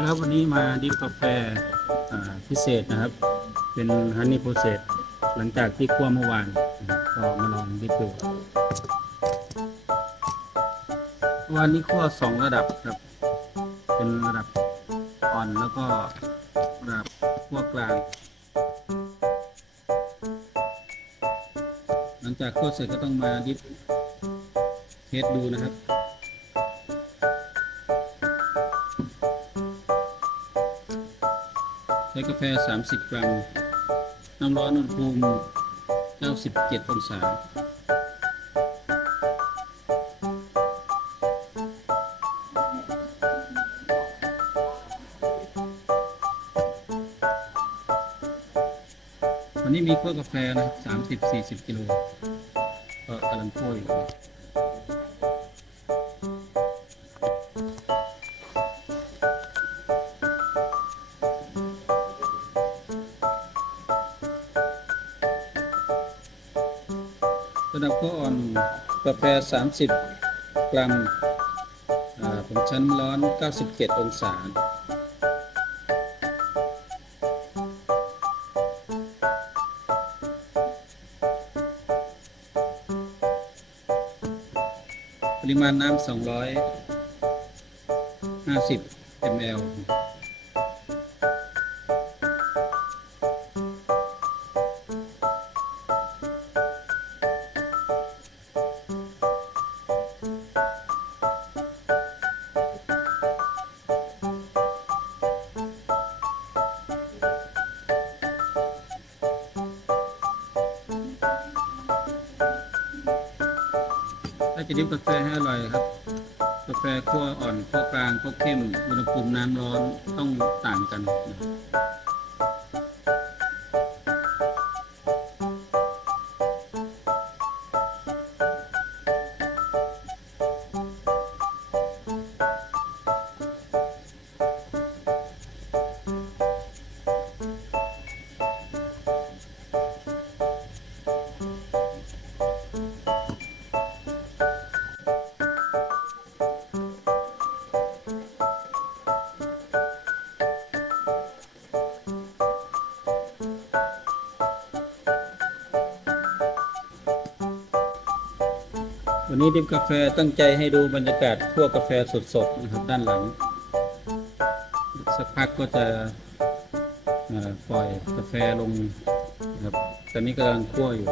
นะครับวันนี้มาดิฟกาแฟพิเศษนะครับ เป็นฮันนี่โปรเซสหลังจากที่คั่วเมื่อวานก็มาลองดิฟดูวันนี้คั่วสองระดับครับ เป็นระดับอ่อนแล้วก็ระดับคั่วกลาง หลังจากคั่วเสร็จก็ต้องมาดิฟเทสดูนะครับ ใช้กาแฟ 30 กรัม น้ำร้อนอุณหภูมิ 97 องศา วันนี้มีขั้วกาแฟนะครับ30-40 กิโลก็กำลังคั่วอยู่ ระดับขั้วอ่อนกาแฟ 30 กรัมอ่าผมชั้นร้อน 97 องศาปริมาณน้ำ250 ml ถ้าจะดิบกาแฟให้อร่อยครับ กาแฟขั้วอ่อนขั้วกลางขั้วเข้มอุณหภูมิน้ำร้อนต้องต่างกันนะ วันนี้ดิบกาแฟตั้งใจให้ดูบรรยากาศคั่วกาแฟสดๆนะครับด้านหลัง สักพักก็จะปล่อยกาแฟลงนะครับตอนนี้กำลังคั่วอยู่